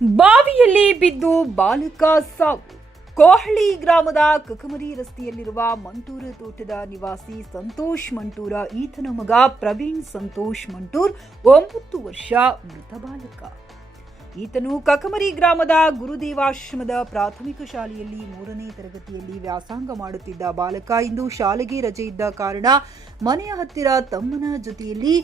ಬಾವಿಯಲ್ಲಿ ಬಿದ್ದು ಬಾಲಕ ಸಾವು. ಕೋಹಳಿ ಗ್ರಾಮದ ಕಕಮರಿ ರಸ್ತೆಯಲ್ಲಿರುವ ಮಂಟೂರ ತೋಟದ ನಿವಾಸಿ ಸಂತೋಷ್ ಮಂಟೂರ ಈತನ ಮಗ ಪ್ರವೀಣ್ ಸಂತೋಷ್ ಮಂಟೂರ್ 9 ವರ್ಷ ಮೃತ ಬಾಲಕ. ಈತನು ಕಕಮರಿ ಗ್ರಾಮದ ಗುರುದೇವಾಶ್ರಮದ ಪ್ರಾಥಮಿಕ ಶಾಲೆಯಲ್ಲಿ 3ನೇ ತರಗತಿಯಲ್ಲಿ ವ್ಯಾಸಂಗ ಮಾಡುತ್ತಿದ್ದ ಬಾಲಕ. ಇಂದು ಶಾಲೆಗೆ ರಜೆ ಇದ್ದ ಕಾರಣ ಮನೆಯ ಹತ್ತಿರ ತಮ್ಮನ ಜೊತೆಯಲ್ಲಿ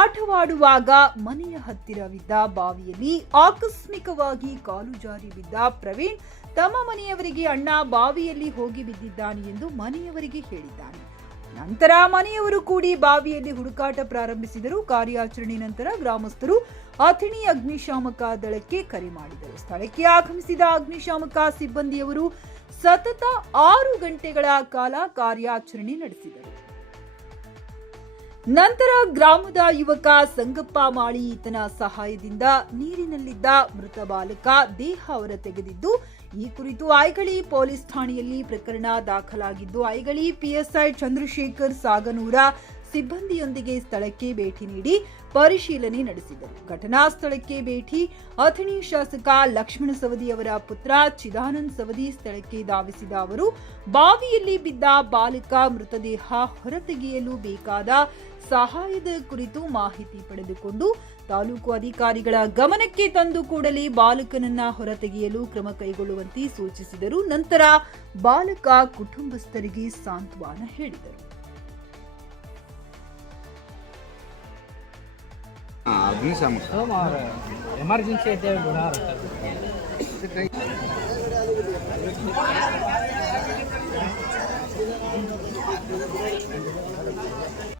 ಆಟವಾಡುವಾಗ ಮನೆಯ ಹತ್ತಿರವಿದ್ದ ಬಾವಿಯಲ್ಲಿ ಆಕಸ್ಮಿಕವಾಗಿ ಕಾಲು ಜಾರಿ ಬಿದ್ದ ಪ್ರವೀಣ್ ತಮ್ಮ ಮನೆಯವರಿಗೆ ಅಣ್ಣ ಬಾವಿಯಲ್ಲಿ ಹೋಗಿ ಬಿದ್ದಿದ್ದಾನೆ ಎಂದು ಮನೆಯವರಿಗೆ ಹೇಳಿದ್ದಾನೆ. ನಂತರ ಮನೆಯವರು ಕೂಡಿ ಬಾವಿಯಲ್ಲಿ ಹುಡುಕಾಟ ಪ್ರಾರಂಭಿಸಿದರು. ಕಾರ್ಯಾಚರಣೆ ನಂತರ ಗ್ರಾಮಸ್ಥರು ಅಥಣಿ ಅಗ್ನಿಶಾಮಕ ದಳಕ್ಕೆ ಕರೆ ಮಾಡಿದರು. ಸ್ಥಳಕ್ಕೆ ಆಗಮಿಸಿದ ಅಗ್ನಿಶಾಮಕ ಸಿಬ್ಬಂದಿಯವರು ಸತತ 6 ಗಂಟೆಗಳ ಕಾಲ ಕಾರ್ಯಾಚರಣೆ ನಡೆಸಿದರು. ನಂತರ ಗ್ರಾಮದ ಯುವಕ ಸಂಗಪ್ಪ ಮಾಳಿ ಈತನ ಸಹಾಯದಿಂದ ನೀರಿನಲ್ಲಿದ್ದ ಮೃತ ಬಾಲಕ ದೇಹ ಹೊರ ತೆಗೆದಿದ್ದು, ಈ ಕುರಿತು ಐಗಳಿ ಪೊಲೀಸ್ ಠಾಣೆಯಲ್ಲಿ ಪ್ರಕರಣ ದಾಖಲಾಗಿದ್ದು, ಐಗಳಿ ಪಿಎಸ್ಐ ಚಂದ್ರಶೇಖರ್ ಸಾಗನೂರ ಸಿಬ್ಬಂದಿಯೊಂದಿಗೆ ಸ್ಥಳಕ್ಕೆ ಭೇಟಿ ನೀಡಿ ಪರಿಶೀಲನೆ ನಡೆಸಿದರು. ಘಟನಾ ಸ್ಥಳಕ್ಕೆ ಭೇಟಿ ಅಥಣಿ ಶಾಸಕ ಲಕ್ಷ್ಮಣ ಸವದಿ ಅವರ ಪುತ್ರ ಚಿದಾನಂದ್ ಸವದಿ ಸ್ಥಳಕ್ಕೆ ಧಾವಿಸಿದ ಅವರು ಬಾವಿಯಲ್ಲಿ ಬಿದ್ದ ಬಾಲಕ ಮೃತದೇಹ ಹೊರತೆಗೆಯಲು ಬೇಕಾದ ಸಹಾಯದ ಕುರಿತು ಮಾಹಿತಿ ಪಡೆದುಕೊಂಡು ತಾಲೂಕು ಅಧಿಕಾರಿಗಳ ಗಮನಕ್ಕೆ ತಂದು ಕೂಡಲೇ ಬಾಲಕನನ್ನ ಹೊರತೆಗೆಯಲು ಕ್ರಮ ಕೈಗೊಳ್ಳುವಂತೆ ಸೂಚಿಸಿದರು. ನಂತರ ಬಾಲಕ ಕುಟುಂಬಸ್ಥರಿಗೆ ಸಾಂತ್ವನ ಹೇಳಿದರು. ಎಮರ್ಜೆನ್ಸಿ ಐತೆ